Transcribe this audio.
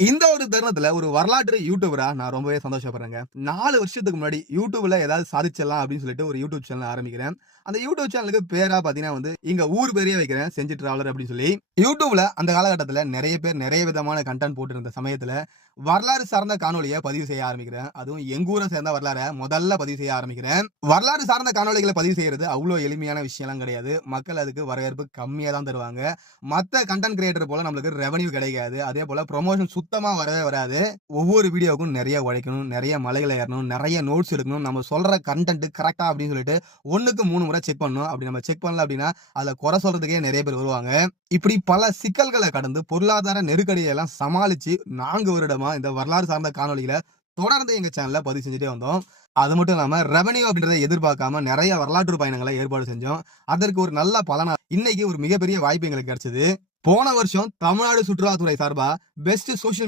இந்த ஒரு தருணத்துல ஒரு வரலாற்று யூடியூபரா நான் ரொம்பவே சந்தோஷப்படுறேங்க. 4 வருஷத்துக்கு முன்னாடி யூடியூப்ல ஏதாவது சாதிச்சிடலாம் அப்படின்னு சொல்லிட்டு ஒரு யூடியூப் சேனல் ஆரம்பிக்கிறேன். அந்த யூடியூப் சேனலுக்கு பேரா பார்த்தீங்கன்னா எங்க ஊர் பேரையே வைக்கிறேன். செஞ்சி டிராவலர் அப்படின்னு சொல்லி. யூடியூப்ல அந்த காலகட்டத்துல நெறைய பேர் நெறைய விதமான கன்டென்ட் போட்டிருந்த சமயத்துல, வரலாறு சார்ந்த காணொளிய பதிவு செய்ய ஆரம்பிக்கிறேன். அதுவும் எங்க ஊர சேர்ந்த வரலாற முதல்ல பதிவு செய்ய ஆரம்பிக்கிறேன். வரலாறு சார்ந்த காணொளிகள பதிவு செய்யறது அவ்ளோ எளிமையான விஷயம்லாம் கிடையாது. மக்கள் அதுக்கு வரவேற்பு கம்மியா தான் தருவாங்க. மத்த கன்டென்ட் கிரியேட்டர் போல நம்மளுக்கு ரெவென்யூ கிடைக்காது. அதே போல புரமோஷன் சுத்தமா வரவே வராது. ஒவ்வொரு வீடியோவுக்கும் நெறைய உழைக்கணும், நெறைய மலைகள ஏறணும், நெறைய நோட்ஸ் எடுக்கணும். நம்ம சொல்ற கன்டென்ட் கரெக்ட்டா அப்படின்னு சொல்லிட்டு 1க்கு 3 முறை செக் பண்ணணும். அப்படி நம்ம செக் பண்ணல அப்படின்னா, அதுல குறை சொல்றதுக்கே நெறைய பேர் வருவாங்க. இப்படி பல சிக்கல்கள கடந்து பொருளாதார நெருக்கடிய எல்லாம் சமாளிச்சு 4 வருடமா இந்த வரலாறு சார்ந்த காணொளிகள தொடர்ந்து எங்க சேனல்ல பதிவு செஞ்சுட்டே வந்தோம். அது மட்டும் இல்லாம ரெவென்யூ அப்படின்றத எதிர்பார்க்காம நெறைய வரலாற்று பயணங்கள ஏற்பாடு செஞ்சோம். அதற்கு ஒரு நல்ல பலனா இன்னைக்கு ஒரு மிகப்பெரிய வாய்ப்பு எங்களுக்கு கிடைச்சது. போன வருஷம் தமிழ்நாடு சுற்றுலாத்துறை சார்பா பெஸ்ட் சோசியல்